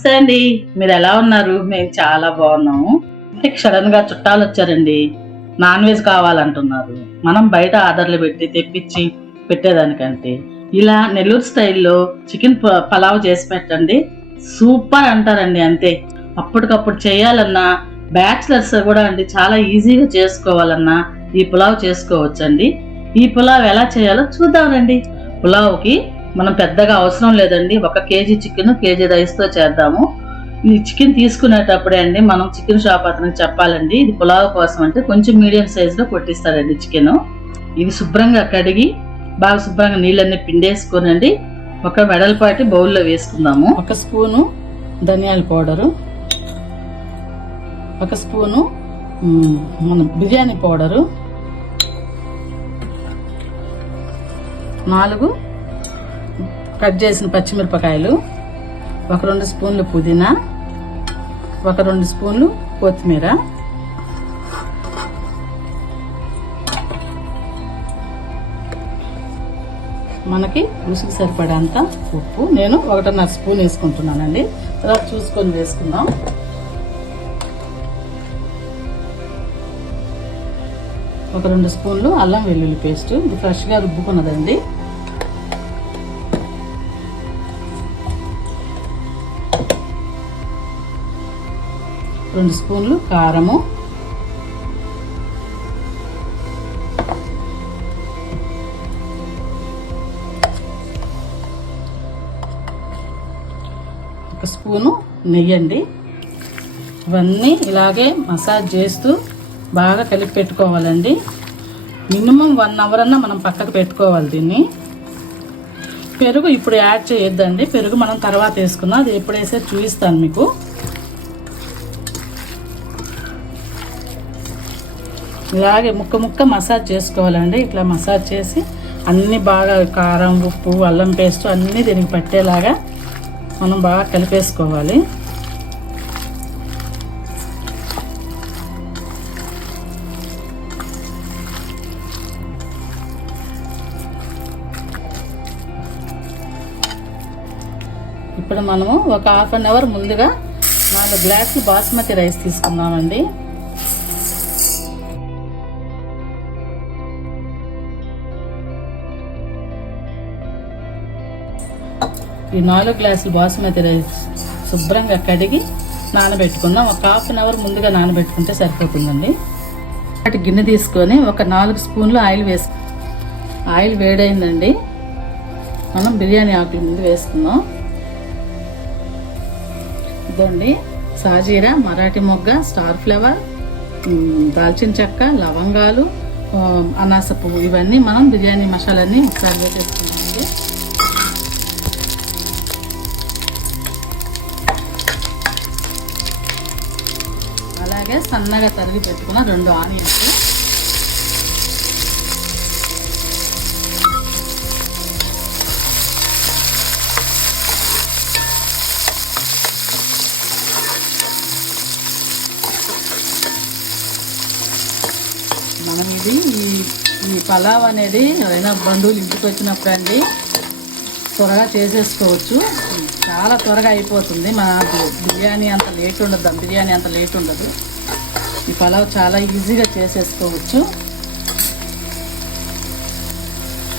నమస్తే అండి. మీరు ఎలా ఉన్నారు? మేము చాలా బాగున్నాము. ఇంటికి సడన్ గా చుట్టాలు వచ్చారండి. నాన్ వెజ్ కావాలంటున్నారు. మనం బయట ఆర్డర్లు పెట్టి తెప్పించి పెట్టేదానికంటే ఇలా నెల్లూరు స్టైల్లో చికెన్ పలావ్ చేసి పెట్టండి. సూపర్ అంటారండి. అంతే, అప్పటికప్పుడు చేయాలన్నా బ్యాచిలర్స్ కూడా అండి చాలా ఈజీగా చేసుకోవాలన్నా ఈ పులావ్ చేసుకోవచ్చండి. ఈ పులావ్ ఎలా చేయాలో చూద్దాం రండి. పులావ్కి మనం పెద్దగా అవసరం లేదండి. 1 కేజీ చికెన్, కేజీ రైస్తో చేద్దాము. ఈ చికెన్ తీసుకునేటప్పుడే అండి మనం చికెన్ షాప్ అతనికి చెప్పాలండి, ఇది పులావ్ కోసం అంటే కొంచెం మీడియం సైజులో కొట్టిస్తాడండి చికెన్. ఇది శుభ్రంగా కడిగి బాగా శుభ్రంగా నీళ్ళన్నీ పిండేసుకోనండి ఒక వెడల్పాటి బౌల్లో వేసుకుందాము. 1 స్పూను ధనియాల పౌడరు, 1 స్పూను మన బిర్యానీ పౌడరు, 4 కట్ చేసిన పచ్చిమిరపకాయలు, 1-2 స్పూన్లు పుదీనా, 1-2 స్పూన్లు కొత్తిమీర, మనకి రుచికి సరిపడేంత ఉప్పు. నేను 1.5 స్పూన్ వేసుకుంటున్నానండి. తర్వాత చూసుకొని వేసుకుందాం. ఒక 2 స్పూన్లు అల్లం వెల్లుల్లి పేస్ట్, ఇది ఫ్రెష్గా రుబ్బుకున్నదండి. 2 స్పూన్లు కారము, 1 స్పూను నెయ్యి అండి. ఇవన్నీ ఇలాగే మసాజ్ చేస్తూ బాగా కలిపి పెట్టుకోవాలండి. మినిమం 1 అవర్ అన్నా మనం పక్కకు పెట్టుకోవాలి దీన్ని. పెరుగు ఇప్పుడు యాడ్ చేయొద్దండి, పెరుగు మనం తర్వాత వేసుకుందాం. అది ఎప్పుడు వేసే చూపిస్తాను మీకు. ఇలాగే ముక్క మసాజ్ చేసుకోవాలండి. ఇట్లా మసాజ్ చేసి అన్నీ బాగా కారం, ఉప్పు, అల్లం పేస్ట్ అన్నీ దీనికి పట్టేలాగా మనం బాగా కలిపేసుకోవాలి. ఇప్పుడు మనము ఒక 1/2 అవర్ ముందుగా 4 గ్లాసులు బాస్మతి రైస్ తీసుకుందామండి. ఈ 4 గ్లాసులు బాస్మతి రైస్ శుభ్రంగా కడిగి నానబెట్టుకుందాం. ఒక 1/2 అవర్ ముందుగా నానబెట్టుకుంటే సరిపోతుందండి. అటు గిన్నె తీసుకొని ఒక 4 స్పూన్లు ఆయిల్ ఆయిల్ వేడైందండి. మనం బిర్యానీ ఆకులు ముందు వేసుకుందాం. ఇదండి సాజీరా, మరాఠీ మొగ్గ, స్టార్ ఫ్లవర్, దాల్చిన చెక్క, లవంగాలు, అనాస పువ్వు, ఇవన్నీ మనం బిర్యానీ మసాలాన్ని ఒకసారి వేసేసుకున్నామండి. అలాగే సన్నగా తరిగి పెట్టుకున్న 2 ఆనియన్స్, మనం ఈ పలావ్ అనేది ఎవరైనా బంధువులు ఇంటికి వచ్చినప్పుడు అండి త్వరగా చేసేసుకోవచ్చు. చాలా త్వరగా అయిపోతుంది. మన బిర్యానీ అంత లేట్ ఉండదు, దమ్ బిర్యానీ అంత లేట్ ఉండదు. ఈ పలావ్ చాలా ఈజీగా చేసేసుకోవచ్చు.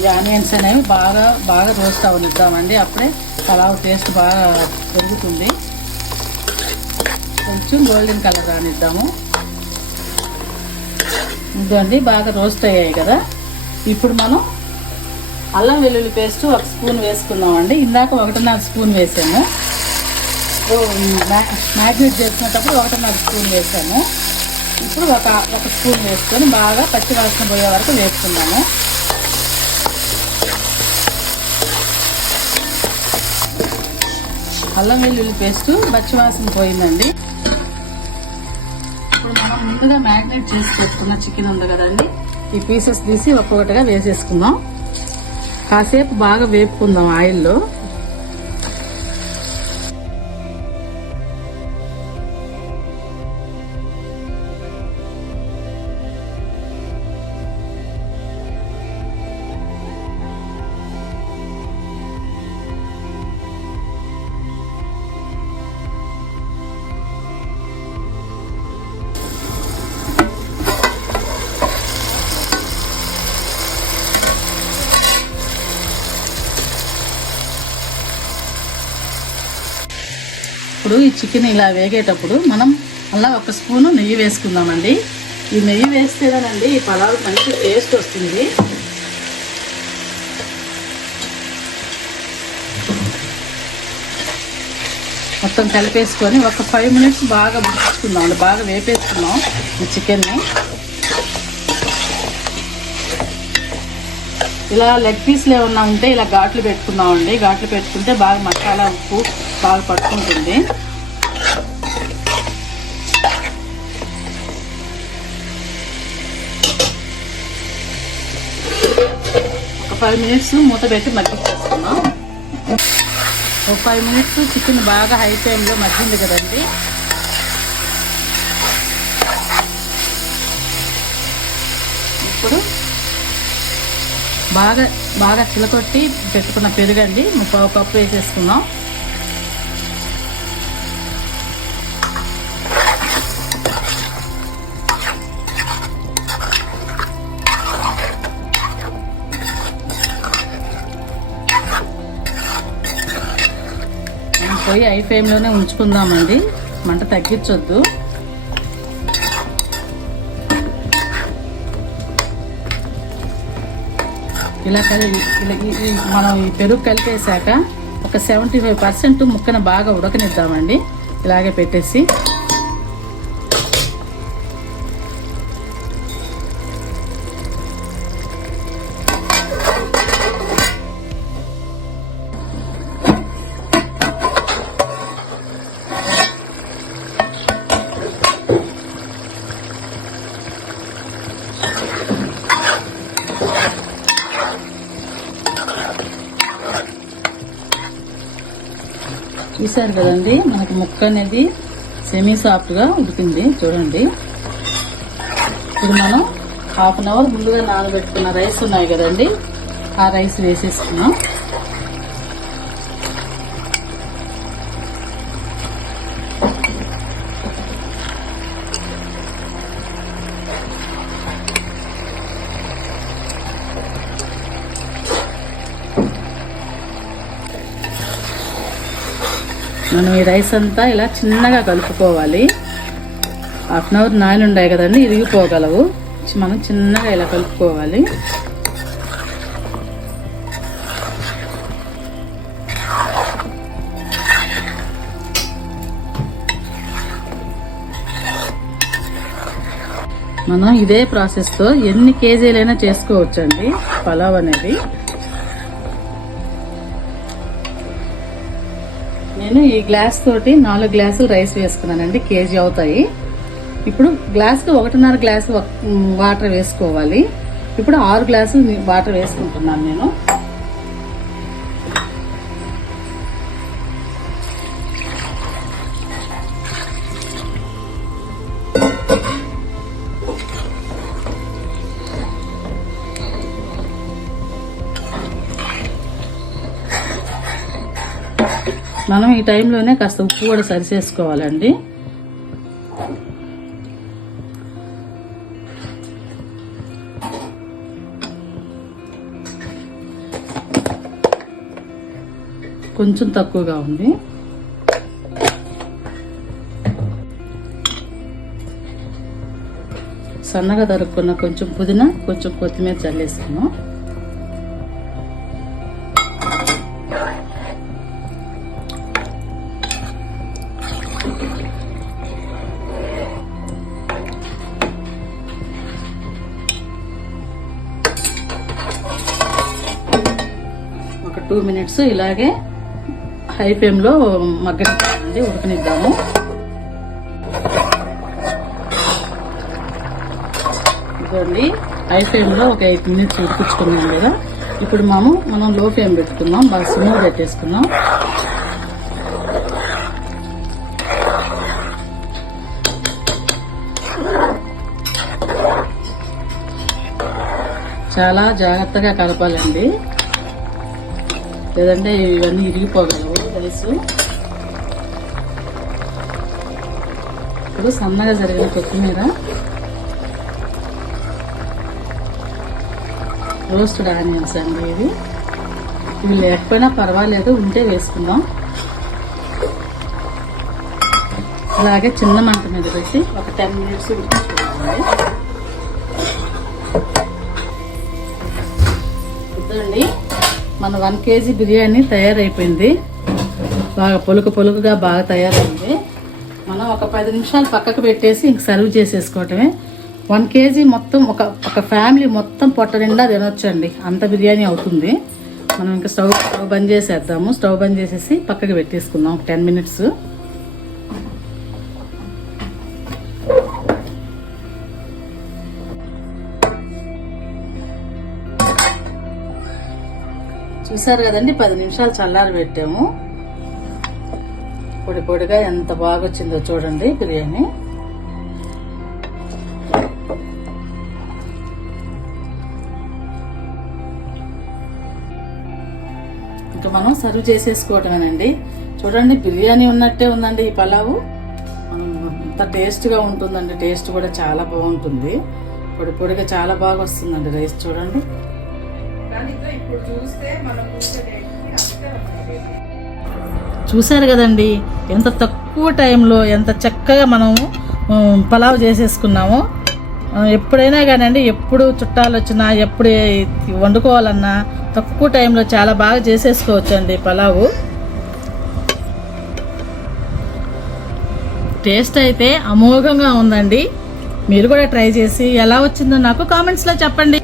ఈ ఆనియన్స్ అనేవి బాగా రోస్ట్ అవనిద్దామండి. అప్పుడే పలావ్ టేస్ట్ బాగా పెరుగుతుంది. కొంచెం గోల్డెన్ కలర్ రానిద్దాము. ఇదండి బాగా రోస్ట్ అయ్యాయి కదా. ఇప్పుడు మనం అల్లం వెల్లుల్లి పేస్ట్ 1 స్పూన్ వేసుకుందామండి. ఇందాక 1.5 స్పూన్ వేసాము. మ్యారినేట్ చేసుకునేటప్పుడు 1.5 స్పూన్ వేసాము. ఇప్పుడు ఒక స్పూన్ వేసుకొని బాగా పచ్చి వాసన పోయే వరకు వేసుకుందాము. అల్లం వెల్లుల్లి పేస్ట్ పచ్చి వాసన పోయిందండి. ఇప్పుడు మనం ముందుగా మ్యారినేట్ చేసి పెట్టుకున్న చికెన్ ఉంది కదండి, ఈ పీసెస్ తీసి ఒక్కొక్కటిగా వేసేసుకుందాం. కాసేపు బాగా వేపుకుందాం ఆయిల్లో. ఇప్పుడు ఈ చికెన్ ఇలా వేగేటప్పుడు మనం అలా ఒక స్పూను నెయ్యి వేసుకుందామండి. ఈ నెయ్యి వేస్తేనండి ఈ పలావ్ మంచి టేస్ట్ వస్తుంది. మొత్తం కలిపేసుకొని ఒక 5 మినిట్స్ బాగా ఉడికించుకుందాం అండి. బాగా వేపేసుకున్నాం ఈ చికెన్ని. ఇలా లెగ్ పీస్లు ఏమన్నా ఉంటే ఇలా ఘాట్లు పెట్టుకున్నామండి. ఘాట్లు పెట్టుకుంటే బాగా మసాలా ఉప్పు బాగా పట్టుకుంటుంది. ఒక 5 మినిట్స్ మూత పెట్టి మగ్గించేసుకున్నాం. ఒక 5 మినిట్స్ చికెన్ బాగా హై ఫ్లేమ్లో మగ్గింది కదండి. ఇప్పుడు బాగా చిలకొట్టి పెట్టుకున్న పెరుగండి 1/2 కప్పు వేసేసుకున్నాం. పోయి హై ఫ్లేమ్లోనే ఉంచుకుందామండి, మంట తగ్గించొద్దు. ఇలా మనం ఈ పెరుగు కలిపేశాక ఒక 75% ముక్కను బాగా ఉడకనిద్దామండి. ఇలాగే పెట్టేసి చూసారు కదండి, మనకి ముక్క అనేది సెమీ సాఫ్ట్గా ఉడికింది చూడండి. ఇప్పుడు మనం 1/2 అవర్ ముందుగా నానబెట్టుకున్న రైస్ ఉన్నాయి కదండి, ఆ రైస్ వేసేసుకున్నాం. మనం ఈ రైస్ అంతా ఇలా చిన్నగా కలుపుకోవాలి. 1/2 అవర్ నాని ఉన్నాయి కదండి, ఇరిగిపోగలవు. మనం చిన్నగా ఇలా కలుపుకోవాలి. మనం ఇదే ప్రాసెస్తో ఎన్ని కేజీలైనా చేసుకోవచ్చండి పలావ్ అనేది. నేను ఈ గ్లాస్ తోటి 4 గ్లాసులు రైస్ వేసుకున్నానండి, కేజీ అవుతాయి. ఇప్పుడు గ్లాస్కి 1.5 గ్లాసు వాటర్ వేసుకోవాలి. ఇప్పుడు 6 గ్లాసులు వాటర్ వేసుకుంటున్నాను నేను. మనం ఈ టైంలోనే కాస్త ఉప్పు కూడా సరిచేసుకోవాలండి. కొంచెం తక్కువగా ఉంది. సన్నగా తరుక్కున్న కొంచెం పుదీనా, కొంచెం కొత్తిమీర చల్లేసుకున్నాం. ఒక 2 మినిట్స్ ఇలాగే హై ఫ్లేమ్లో మగ్గనిద్దామండి, ఉడకనిద్దాము. ఇదిగోండి, హై ఫ్లేమ్లో ఒక 8 మినిట్స్ ఉడికించుకున్నాం కదా. ఇప్పుడు మనం లో ఫ్లేమ్ పెట్టుకుందాం, బాగా సిమ్లో పెట్టేసుకుందాం. చాలా జాగ్రత్తగా కలపాలండి, లేదంటే ఇవన్నీ ఇరిగిపోగలవు రైసు. ఇప్పుడు సన్నగా జరిగిన కొత్తిమీర, రోస్టెడ్ ఆనియన్స్ అండి. ఇవి లేకపోయినా పర్వాలేదు, ఉంటే వేసుకుందాం. అలాగే చిన్న మంట మీద పెట్టి ఒక 10 మినిట్స్ ఉడికించుకోవాలి. చూడండి, మన 1 కేజీ బిర్యానీ తయారైపోయింది. బాగా పొలుకుగా బాగా తయారైంది. మనం ఒక 10 నిమిషాలు పక్కకు పెట్టేసి ఇంక సర్వ్ చేసేసుకోవటమే. 1 కేజీ మొత్తం ఒక ఫ్యామిలీ మొత్తం పొట్ట నిండా తినొచ్చండి, అంత బిర్యానీ అవుతుంది. మనం ఇంకా స్టవ్ బంద్ చేసేద్దాము. స్టవ్ బంద్ చేసేసి పక్కకు పెట్టేసుకుందాం ఒక 10 మినిట్స్. చూసారు కదండి, 10 నిమిషాలు చల్లారి పెట్టాము. పొడిగా ఎంత బాగా వచ్చిందో చూడండి బిర్యానీ. ఇంకా మనం సర్వ్ చేసేసుకోవటమేనండి. చూడండి, బిర్యానీ ఉన్నట్టే ఉందండి ఈ పలావు. అంత టేస్ట్గా ఉంటుందండి, టేస్ట్ కూడా చాలా బాగుంటుంది. పొడిగా చాలా బాగా వస్తుందండి రైస్. చూడండి, చూసారు కదండి ఎంత తక్కువ టైంలో ఎంత చక్కగా మనము పలావ్ చేసేసుకున్నామో. ఎప్పుడైనా కానివ్వండి, ఎప్పుడు చుట్టాలు వచ్చినా, ఎప్పుడు వండుకోవాలన్నా తక్కువ టైంలో చాలా బాగా చేసేసుకోవచ్చండి పలావు. టేస్ట్ అయితే అమోఘంగా ఉందండి. మీరు కూడా ట్రై చేసి ఎలా వచ్చిందో నాకు కామెంట్స్లో చెప్పండి.